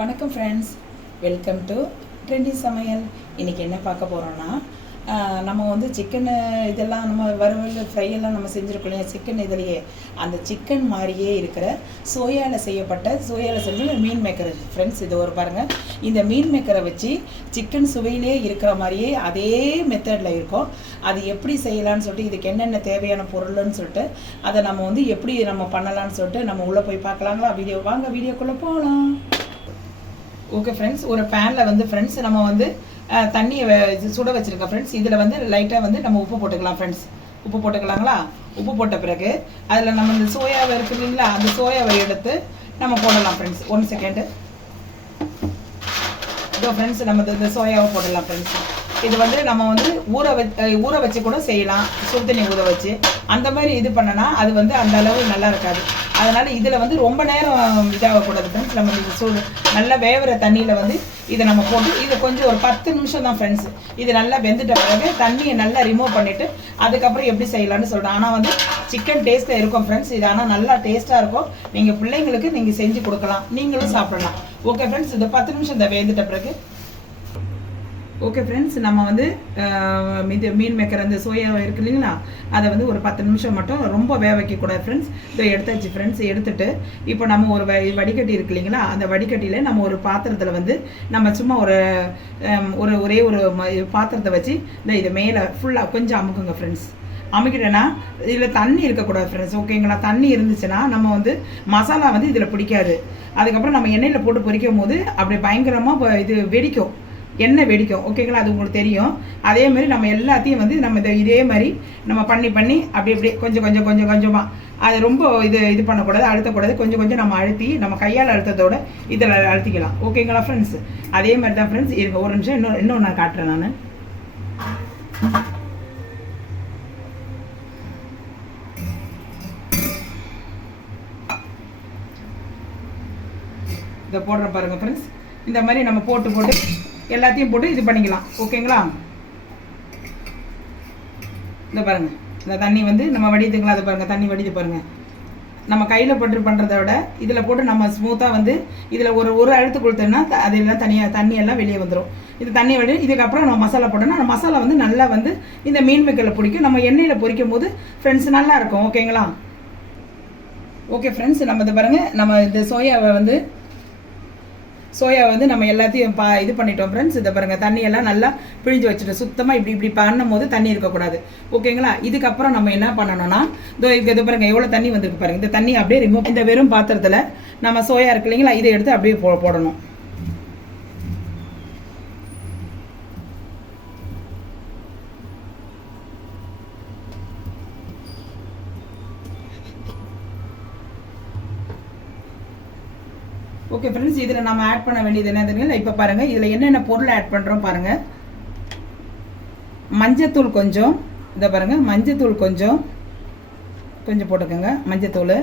வணக்கம் friends, welcome to trendy சமையல். இன்றைக்கி என்ன பார்க்க போகிறோன்னா, நம்ம வந்து சிக்கனு இதெல்லாம் நம்ம வறுவல் ஃப்ரை எல்லாம் நம்ம செஞ்சுருக்கோம் இல்லையா, சிக்கன் இதுலேயே அந்த சிக்கன் மாதிரியே இருக்கிற சோயாவில் செய்யப்பட்ட மீன் மேக்கர் ஃப்ரெண்ட்ஸ். இது ஒரு பாருங்கள், இந்த மீன் மேக்கரை வச்சு சிக்கன் சுவையிலே இருக்கிற மாதிரியே அதே மெத்தடில் இருக்கும். அது எப்படி செய்யலான்னு சொல்லிட்டு, இதுக்கு என்னென்ன தேவையான பொருள்னு சொல்லிட்டு அதை நம்ம வந்து எப்படி நம்ம பண்ணலான்னு சொல்லிட்டு நம்ம உள்ளே போய் பார்க்கலாங்களா. வீடியோக்குள்ளே போகலாம். ஓகே ஃப்ரெண்ட்ஸ், ஒரு பேனில் வந்து ஃப்ரெண்ட்ஸ் நம்ம வந்து தண்ணியை சுட வச்சுருக்கோம் ஃப்ரெண்ட்ஸ். இதில் வந்து லைட்டாக வந்து நம்ம உப்பு போட்டுக்கலாம் ஃப்ரெண்ட்ஸ். உப்பு போட்டுக்கலாங்களா. உப்பு போட்ட பிறகு அதில் நம்ம இந்த சோயாவை இருக்கு இல்லைங்களா, அந்த சோயாவை எடுத்து நம்ம போடலாம் ஃப்ரெண்ட்ஸ். 1 செகண்டு. இதோ ஃப்ரெண்ட்ஸ், நம்ம இந்த சோயாவை போடலாம் ஃப்ரெண்ட்ஸ். இது வந்து நம்ம வந்து ஊற வச்சு கூட செய்யலாம், சுடு தண்ணி ஊற வச்சு. அந்த மாதிரி இது பண்ணனா அது வந்து அந்த அளவு நல்லா இருக்காது. அதனால் இதில் வந்து ரொம்ப நேரம் இதாகக்கூடாது ஃப்ரெண்ட்ஸ். நம்ம இது நல்லா வேகிற தண்ணியில் வந்து இதை நம்ம போட்டு இது கொஞ்சம் ஒரு 10 நிமிஷம் தான் ஃப்ரெண்ட்ஸ். இது நல்லா வெந்துட்ட பிறகு தண்ணியை நல்லா ரிமூவ் பண்ணிவிட்டு அதுக்கப்புறம் எப்படி செய்யலான்னு சொல்கிறேன். ஆனால் வந்து சிக்கன் டேஸ்ட்டாக இருக்கும் ஃப்ரெண்ட்ஸ். இது ஆனால் நல்லா டேஸ்ட்டாக இருக்கும். நீங்கள் பிள்ளைங்களுக்கு நீங்கள் செஞ்சு கொடுக்கலாம், நீங்களும் சாப்பிடலாம். ஓகே ஃப்ரெண்ட்ஸ், இது 10 நிமிஷம் இந்த வெந்துட்ட பிறகு ஓகே ஃப்ரெண்ட்ஸ், நம்ம வந்து இது மீன் மேக்கர் அந்த சோயா இருக்கு இல்லைங்களா, அதை வந்து ஒரு 10 நிமிஷம் மட்டும் ரொம்ப வேக வைக்கக்கூடாது ஃப்ரெண்ட்ஸ். இதை எடுத்தாச்சு ஃப்ரெண்ட்ஸ். எடுத்துட்டு இப்போ நம்ம ஒரு வடிகட்டி இருக்கு இல்லைங்களா, அந்த வடிகட்டியில் நம்ம ஒரு பாத்திரத்தில் வந்து நம்ம சும்மா ஒரே ஒரு பாத்திரத்தை வச்சு இது மேலே ஃபுல்லாக கொஞ்சம் அமுக்குங்க ஃப்ரெண்ட்ஸ். அமுக்கிட்டேன்னா இதில் தண்ணி இருக்கக்கூடாது ஃப்ரெண்ட்ஸ். ஓகேங்களா. தண்ணி இருந்துச்சுன்னா நம்ம வந்து மசாலா வந்து இதில் பிடிக்காது. அதுக்கப்புறம் நம்ம எண்ணெயில் போட்டு பொரிக்கும் போது அப்படி பயங்கரமாக இது வெடிக்கும், எண்ணெய் வெடிக்கும். ஓகேங்களா, அது உங்களுக்கு தெரியும். அதேமாதிரி நம்ம எல்லாத்தையும் வந்து நம்ம இதே மாதிரி நம்ம பண்ணி அப்படி கொஞ்சமாக அது ரொம்ப இது பண்ணக்கூடாது, அழுத்தக்கூடாது. கொஞ்சம் நம்ம அழுத்தி நம்ம கையால் அழுத்தத்தோட இதில் அழுத்திக்கலாம். ஓகேங்களா ஃப்ரெண்ட்ஸ். அதே மாதிரி தான் ஃப்ரெண்ட்ஸ். இருக்க ஒரு நிமிஷம், இன்னும் நான் காட்டுறேன். நான் இதை போடுறேன் பாருங்கள் ஃப்ரெண்ட்ஸ். இந்த மாதிரி நம்ம போட்டு எல்லாத்தையும் போட்டு இது பண்ணிக்கலாம். ஓகேங்களா. இந்த பாருங்கள், இந்த தண்ணி வந்து நம்ம வடித்துக்கலாம். அதை பாருங்கள், தண்ணி வடித்து பாருங்கள். நம்ம கையில் போட்டு பண்ணுறத விட இதில் போட்டு நம்ம ஸ்மூத்தாக வந்து இதில் ஒரு அழுத்து கொடுத்தோம்னா அதெல்லாம் தண்ணியெல்லாம் வெளியே வந்துடும். இது தண்ணி வடி. இதுக்கப்புறம் நம்ம மசாலா போட்டோம்னா அந்த மசாலா வந்து நல்லா வந்து இந்த மீன் மேக்கரில் பிடிக்கும். நம்ம எண்ணெயில் பொரிக்கும் போது ஃப்ரெண்ட்ஸ் நல்லா இருக்கும். ஓகேங்களா. ஓகே ஃப்ரெண்ட்ஸ், நம்ம இதை பாருங்கள், நம்ம இந்த சோயாவை வந்து நம்ம எல்லாத்தையும் இது பண்ணிட்டோம் ஃப்ரெண்ட்ஸ். இதை பாருங்கள், தண்ணியெல்லாம் நல்லா பிழிஞ்சு வச்சுட்டோம். சுத்தமாக இப்படி பண்ணும் போது தண்ணி இருக்கக்கூடாது. ஓகேங்களா. இதுக்கப்புறம் நம்ம என்ன பண்ணணும்னா, இது பாருங்கள் எவ்வளோ தண்ணி வந்துருக்கு பாருங்கள். இந்த தண்ணி அப்படியே ரிமூவ், இந்த வெறும் பாத்திரத்தில் நம்ம சோயா இருக்கு இல்லைங்களா, இதை எடுத்து அப்படியே போடணும். ஓகே ஃப்ரெண்ட்ஸ், இதில் நம்ம ஆட் பண்ண வேண்டியது என்ன தெரியுங்களா. இப்போ பாருங்கள், இதில் என்னென்ன பொருள் ஆட் பண்ணுறோம் பாருங்கள். மஞ்சத்தூள் கொஞ்சம், இதை பாருங்கள், மஞ்சத்தூள் கொஞ்சம் போட்டுக்கோங்க மஞ்சத்தூள்.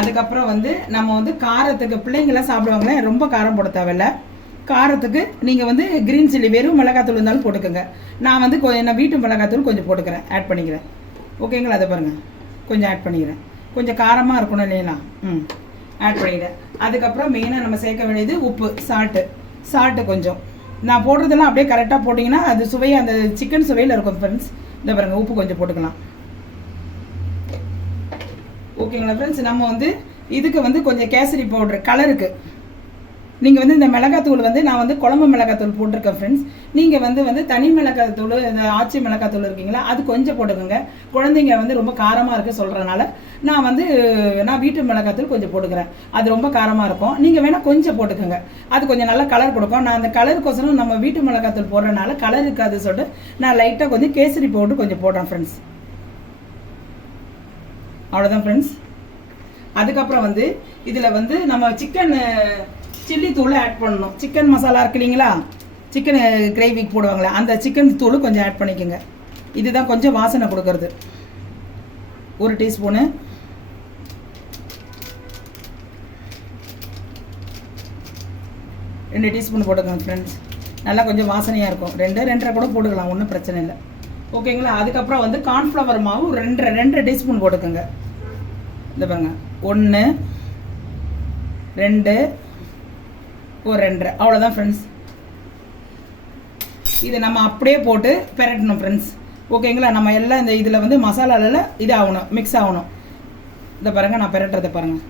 அதுக்கப்புறம் வந்து நம்ம வந்து காரத்துக்கு பிள்ளைங்களாம் சாப்பிடுவாங்களே, ரொம்ப காரம் போட தேவையில்ல. காரத்துக்கு நீங்கள் வந்து கிரீன் சில்லி வெறும் மிளகாத்தூள் இருந்தாலும் போட்டுக்கோங்க. நான் வந்து நான் வீட்டு மிளகாத்தூள் கொஞ்சம் போட்டுக்கிறேன், ஆட் பண்ணிக்கிறேன். ஓகேங்களா. அதை பாருங்கள், கொஞ்சம் ஆட் பண்ணிக்கிறேன். கொஞ்சம் காரமாக இருக்கணும் இல்லைங்களா. ஆட் பண்ணிக்கிறேன். அதுக்கப்புறம் மெயினாக நம்ம சேர்க்க வேண்டியது உப்பு, சால்ட்டு கொஞ்சம். நான் போடுறதெல்லாம் அப்படியே கரெக்டாக போட்டிங்கன்னா அது சுவையாக அந்த சிக்கன் சுவையில் இருக்கும் ஃப்ரெண்ட்ஸ். இந்த பாருங்கள், உப்பு கொஞ்சம் போட்டுக்கலாம். ஓகேங்களா ஃப்ரெண்ட்ஸ். நம்ம வந்து இதுக்கு வந்து கொஞ்சம் கேசரி பவுடர் கலருக்கு நீங்கள் வந்து இந்த மிளகாத்தூள் வந்து நான் வந்து குழம்பு மிளகாத்தூள் போட்டிருக்கேன் ஃப்ரெண்ட்ஸ். நீங்கள் வந்து தனி மிளகாத்தூள், இந்த ஆச்சி மிளகாத்தூள் இருக்கீங்களா, அது கொஞ்சம் போட்டுக்கோங்க. குழந்தைங்க வந்து ரொம்ப காரமாக இருக்குது சொல்கிறனால நான் வீட்டு மிளகாத்தூள் கொஞ்சம் போட்டுக்கிறேன். அது ரொம்ப காரமாக இருக்கும். நீங்கள் வேணால் கொஞ்சம் போட்டுக்கோங்க, அது கொஞ்சம் நல்லா கலர் கொடுக்கும். நான் அந்த கலருக்கோசரம் நம்ம வீட்டு மிளகாத்தூள் போடுறதுனால கலர் இருக்காது சொல்லிட்டு நான் லைட்டாக கொஞ்சம் கேசரி பவுடர் கொஞ்சம் போடுறேன் ஃப்ரெண்ட்ஸ். அவ்வளோதான் ஃப்ரெண்ட்ஸ். அதுக்கப்புறம் வந்து இதில் வந்து நம்ம சிக்கன் சில்லி தூள் ஆட் பண்ணணும். சிக்கன் மசாலா இருக்கு இல்லைங்களா, சிக்கன் கிரேவிக்கு போடுவாங்களே, அந்த சிக்கன் தூள் கொஞ்சம் ஆட் பண்ணிக்கோங்க. இதுதான் கொஞ்சம் வாசனை கொடுக்கறது. 1 டீஸ்பூனு. ரெண்டு டீஸ்பூன் போட்டுக்கோங்க ஃப்ரெண்ட்ஸ். நல்லா கொஞ்சம் வாசனையாக இருக்கும். 2.5 கூட போட்டுக்கலாம், ஒன்றும் பிரச்சனை இல்லை. ஓகேங்களா. அதுக்கப்புறம் வந்து கார்ன்ஃப்ளவர் மாவு 2 டீஸ்பூன் போட்டுக்கோங்க. இந்த பாருங்க, 1 2 ஒரு 2 அவ்வளோதான் ஃப்ரெண்ட்ஸ். இதை நம்ம அப்படியே போட்டு பெரட்டணும் ஃப்ரெண்ட்ஸ். ஓகேங்களா? நம்ம எல்லாம் இந்த இதில் வந்து மசாலாவில் இது ஆகணும், மிக்ஸ் ஆகணும். இதை பாருங்கள், நான் பெரட்டுறதை பாருங்கள்.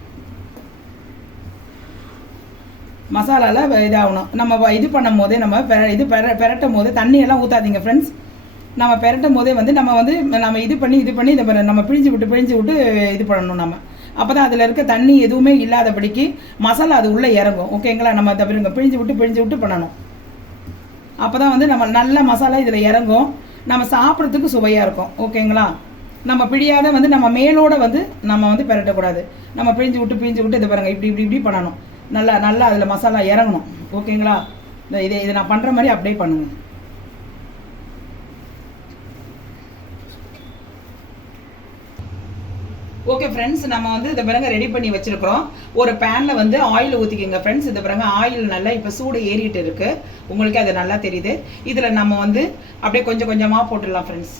மசாலாவில் இதாகணும். நம்ம இது பண்ணும் போதே நம்ம பெரட்டும் போது தண்ணியெல்லாம் ஊற்றாதீங்க ஃப்ரெண்ட்ஸ். நம்ம பெரட்டும் போதே வந்து நம்ம இது பண்ணி இதை நம்ம பிழிஞ்சு விட்டு இது பண்ணணும். நம்ம அப்போ தான் அதில் இருக்க தண்ணி எதுவுமே இல்லாதபடிக்கு மசாலா அது உள்ளே இறங்கும். ஓகேங்களா? நம்ம அதை பிழிஞ்சு விட்டு பண்ணணும். அப்போ தான் வந்து நம்ம நல்ல மசாலா இதில் இறங்கும், நம்ம சாப்பிட்றதுக்கு சுவையாக இருக்கும். ஓகேங்களா? நம்ம பிழியாத வந்து நம்ம மேலோட வந்து நம்ம வந்து பெரட்டக்கூடாது. நம்ம பிழிஞ்சு விட்டு இதை பாருங்கள், இப்படி பண்ணணும். நல்லா அதில் மசாலா இறங்கணும். ஓகேங்களா? இதை நான் பண்ணுற மாதிரி அப்படியே பண்ணுங்க. ஓகே ஃப்ரெண்ட்ஸ், நம்ம வந்து இதை பாருங்க ரெடி பண்ணி வச்சிருக்கிறோம். ஒரு பேனில் வந்து ஆயில் ஊற்றிக்கோங்க ஃப்ரெண்ட்ஸ். இதை பாருங்க, ஆயில் நல்லா இப்போ சூடு ஏறிட்டு இருக்கு, உங்களுக்கு அது நல்லா தெரியுது. இதில் நம்ம வந்து அப்படியே கொஞ்சம் கொஞ்சமாக போட்டுடலாம் ஃப்ரெண்ட்ஸ்.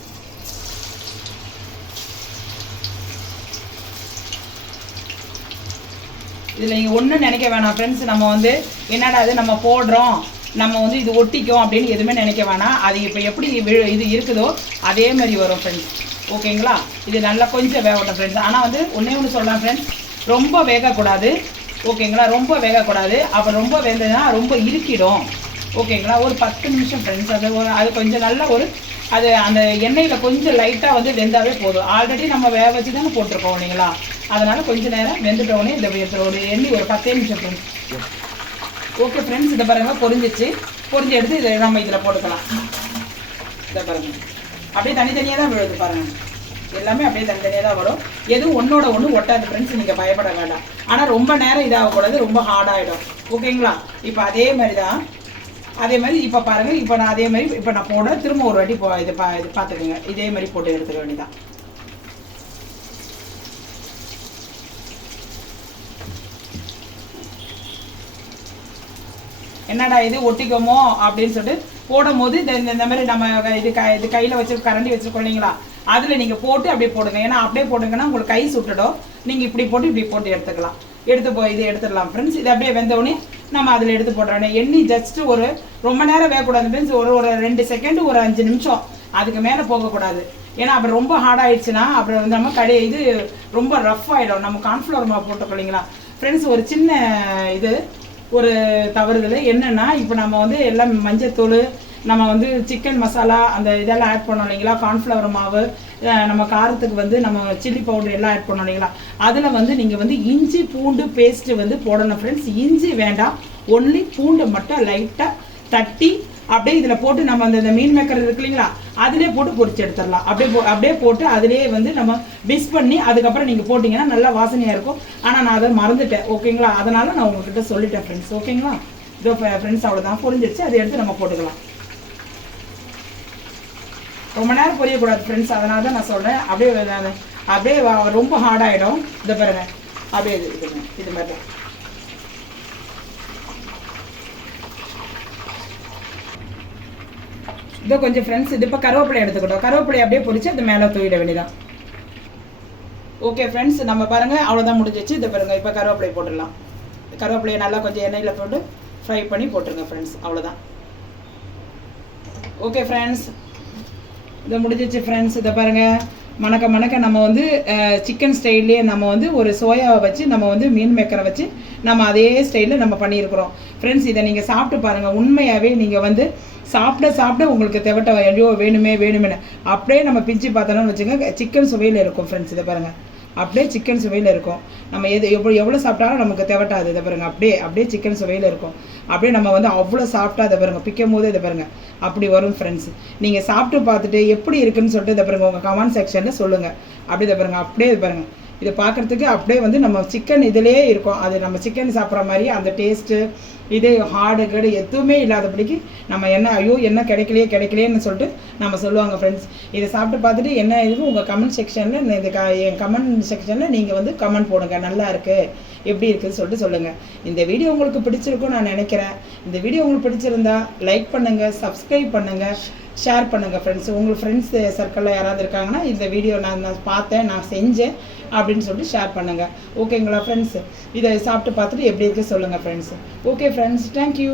இதில் நீங்கள் ஒன்றும் நினைக்க வேணாம் ஃப்ரெண்ட்ஸ். நம்ம வந்து என்னடா அது நம்ம போடுறோம், நம்ம வந்து இது ஒட்டிக்கும் அப்படின்னு எதுவுமே நினைக்க வேணாம். அது இப்போ எப்படி இது இருக்குதோ அதே மாதிரி வரும் ஃப்ரெண்ட்ஸ். ஓகேங்களா? இது நல்லா கொஞ்சம் வேகட்டும் ஃப்ரெண்ட்ஸ். ஆனால் வந்து ஒன்று சொல்லலாம் ஃப்ரெண்ட்ஸ், ரொம்ப வேகக்கூடாது. ஓகேங்களா? ரொம்ப வேகக்கூடாது. அப்போ ரொம்ப வெந்ததுன்னா ரொம்ப இறுக்கிடும். ஓகேங்களா? ஒரு 10 நிமிஷம் ஃப்ரெண்ட்ஸ். அது கொஞ்சம் நல்ல அது அந்த எண்ணெயில் கொஞ்சம் லைட்டாக வந்து வெந்தாவே போதும். ஆல்ரெடி நம்ம வேக வச்சு தானே போட்டிருக்கோம் இல்லைங்களா? அதனால் கொஞ்சம் நேரம் வெந்துட்டோடனே இந்த ஒரு எண்ணெய் ஒரு 10 நிமிஷம் ஃப்ரெண்ட்ஸ். ஓகே ஃப்ரெண்ட்ஸ், இதை பாருங்கள் பொரிஞ்சு எடுத்து இதை நம்ம இதில் போட்டுக்கலாம். இதை பாருங்கள், அப்படியே தனித்தனியாக தான் விழுது பாருங்கள். எல்லாமே அப்படியே தனித்தனியாக தான் வரும். எதுவும் ஒன்றோட ஒன்று ஒட்டாது ஃப்ரெண்ட்ஸ், நீங்கள் பயப்பட வேண்டாம். ஆனால் ரொம்ப நேரம் இதாகக்கூடாது, ரொம்ப ஹார்டாகிடும். ஓகேங்களா? இப்போ அதே மாதிரி இப்போ பாருங்கள். இப்போ நான் அதே மாதிரி இப்போ நான் போட திரும்ப ஒரு வாட்டி இது பார்த்துக்கோங்க. இதே மாதிரி போட்டு எடுத்துக்க வேண்டியதான். என்னடா இது ஒட்டிக்குமோ அப்படின்னு சொல்லிட்டு போடும் போது இந்த மாதிரி நம்ம இது கையில் வச்சு கரண்டி வச்சுருக்கோம் இல்லைங்களா, அதில் நீங்கள் போட்டு அப்படியே போடுங்க. ஏன்னா அப்படியே போடுங்கன்னா உங்களுக்கு கை சுட்டுடும். நீங்கள் இப்படி போட்டு எடுத்துக்கலாம். இது எடுத்துடலாம் ஃப்ரெண்ட்ஸ். இது அப்படியே வெந்தவுடனே நம்ம அதில் எடுத்து போடுறோம். எண்ணெய் ஜஸ்ட் ரொம்ப நேரம் வேகக்கூடாது ஃப்ரெண்ட்ஸ். ஒரு 2 செகண்ட், ஒரு 5 நிமிஷம், அதுக்கு மேலே போகக்கூடாது. ஏன்னா அப்புறம் ரொம்ப ஹார்ட் ஆயிடுச்சுன்னா அப்புறம் வந்து நம்ம இது ரொம்ப ரஃப் ஆகிடும். நம்ம கார்ன்ஃப்ளவர் மாவு போட்டோம் இல்லைங்களா ஃப்ரெண்ட்ஸ். ஒரு சின்ன ஒரு தவறுதல் என்னன்னா, இப்போ நம்ம வந்து எல்லாம் மஞ்சத்தூள், நம்ம வந்து சிக்கன் மசாலா அந்த இதெல்லாம் ஆட் பண்ணோம் இல்லைங்களா, கார்ன்ஃப்ளவர் மாவு, நம்ம காரத்துக்கு வந்து நம்ம சில்லி பவுடர் எல்லாம் ஆட் பண்ணோம் இல்லைங்களா, அதில் வந்து நீங்கள் வந்து இஞ்சி பூண்டு பேஸ்ட்டு வந்து போடணும் ஃப்ரெண்ட்ஸ். இஞ்சி வேண்டாம், ஒன்லி பூண்டு மட்டும் லைட்டாக தட்டி அப்படியே இதில் போட்டு நம்ம அந்த மீன் மேக்கர் இருக்கு இல்லைங்களா, அதிலே போட்டு பொரிச்சு எடுத்துடலாம். அப்படியே போட்டு அதிலே வந்து நம்ம மிக்ஸ் பண்ணி அதுக்கப்புறம் நீங்கள் போட்டிங்கன்னா நல்லா வாசனையாக இருக்கும். ஆனால் நான் அதை மறந்துட்டேன். ஓகேங்களா? அதனால் நான் உங்கள்கிட்ட சொல்லிட்டேன் ஃப்ரெண்ட்ஸ். ஓகேங்களா? இதோ ஃப்ரெண்ட்ஸ் அவ்வளோதான், பொரிஞ்சிடுச்சு. அதை எடுத்து நம்ம போட்டுக்கலாம். ரொம்ப நேரம் பொரியக்கூடாது ஃப்ரெண்ட்ஸ், அதனால தான் நான் சொல்கிறேன். அப்படியே ரொம்ப ஹார்டாகிடும். இதை பாருங்கள், அப்படியே இது மாதிரி தான். இதோ கொஞ்சம் ஃப்ரெண்ட்ஸ், இது இப்போ கருவேப்பிலை எடுத்துக்கிட்டோம். கருவேப்பிலை அப்படியே பொரிச்சு அது மேலே தூவிட வேண்டியதான். ஓகே ஃப்ரெண்ட்ஸ், நம்ம பாருங்கள் அவ்வளோதான் முடிஞ்சிச்சு. இதை பாருங்கள், இப்போ கருவேப்பிலை போட்டுடலாம். கருவேப்பிலையை நல்லா கொஞ்சம் எண்ணெயில் போட்டு ஃப்ரை பண்ணி போட்டுருங்க ஃப்ரெண்ட்ஸ். அவ்வளோதான். ஓகே ஃப்ரெண்ட்ஸ், இதை முடிஞ்சிச்சு ஃப்ரெண்ட்ஸ். இதை பாருங்கள், மணக்க நம்ம வந்து சிக்கன் ஸ்டைல்லையே நம்ம வந்து ஒரு சோயாவை வச்சு நம்ம வந்து மீன் மேக்கரை வச்சு நம்ம அதே ஸ்டைலில் நம்ம பண்ணியிருக்கிறோம் ஃப்ரெண்ட்ஸ். இதை நீங்கள் சாப்பிட்டு பாருங்கள். உண்மையாகவே நீங்கள் வந்து சாப்பிட உங்களுக்கு தெவட்ட ஐயோ வேணுமே அப்படியே நம்ம பிஞ்சு பார்த்தோம்னு வச்சுங்க, சிக்கன் சுவையில் இருக்கும் ஃப்ரெண்ட்ஸ். இதை பாருங்கள், அப்படியே சிக்கன் சுவையில் இருக்கும். நம்ம எவ்வளோ சாப்பிட்டாலும் நமக்கு தெவட்டாது. இதை பாருங்கள், அப்படியே சிக்கன் சுவையில் இருக்கும். அப்படியே நம்ம வந்து அவ்வளோ சாப்பிட்டா இதை பாருங்கள், பிக்கும் போது இதை பாருங்கள் அப்படி வரும் ஃப்ரெண்ட்ஸ். நீங்கள் சாப்பிட்டு பார்த்துட்டு எப்படி இருக்குன்னு சொல்லிட்டு இதை பாருங்கள் உங்கள் கமெண்ட் செக்ஷனில் சொல்லுங்கள். அப்படி இதை பாருங்கள், அப்படியே இது பாருங்கள். இதை பார்க்குறதுக்கு அப்படியே வந்து நம்ம சிக்கன் இதிலே இருக்கும். அது நம்ம சிக்கன் சாப்பிட்ற மாதிரி அந்த டேஸ்ட்டு இது ஹார்டு எதுவுமே இல்லாதபடிக்கு நம்ம என்ன கிடைக்கலையேன்னு சொல்லிட்டு நம்ம சொல்லுவாங்க ஃப்ரெண்ட்ஸ். இதை சாப்பிட்டு பார்த்துட்டு என்ன இது உங்கள் கமெண்ட் செக்ஷனில் என் கமெண்ட் செக்ஷனில் நீங்கள் வந்து கமெண்ட் போடுங்க, நல்லா இருக்குது எப்படி இருக்குதுன்னு சொல்லிட்டு சொல்லுங்கள். இந்த வீடியோ உங்களுக்கு பிடிச்சிருக்கும்னு நான் நினைக்கிறேன். இந்த வீடியோ உங்களுக்கு பிடிச்சிருந்தா லைக் பண்ணுங்கள், சப்ஸ்கிரைப் பண்ணுங்கள், ஷேர் பண்ணுங்கள் ஃப்ரெண்ட்ஸ். உங்கள் ஃப்ரெண்ட்ஸ் சர்க்கிளில் யாராவது இருக்காங்கன்னா இந்த வீடியோ நான் பார்த்தேன், நான் செஞ்சேன் அப்படின்னு சொல்லிட்டு ஷேர் பண்ணுங்கள். ஓகேங்களா ஃப்ரெண்ட்ஸ்? இதை சாப்பிட்டு பார்த்துட்டு எப்படி இருக்குது சொல்லுங்கள் ஃப்ரெண்ட்ஸ். Okay friends, thank you.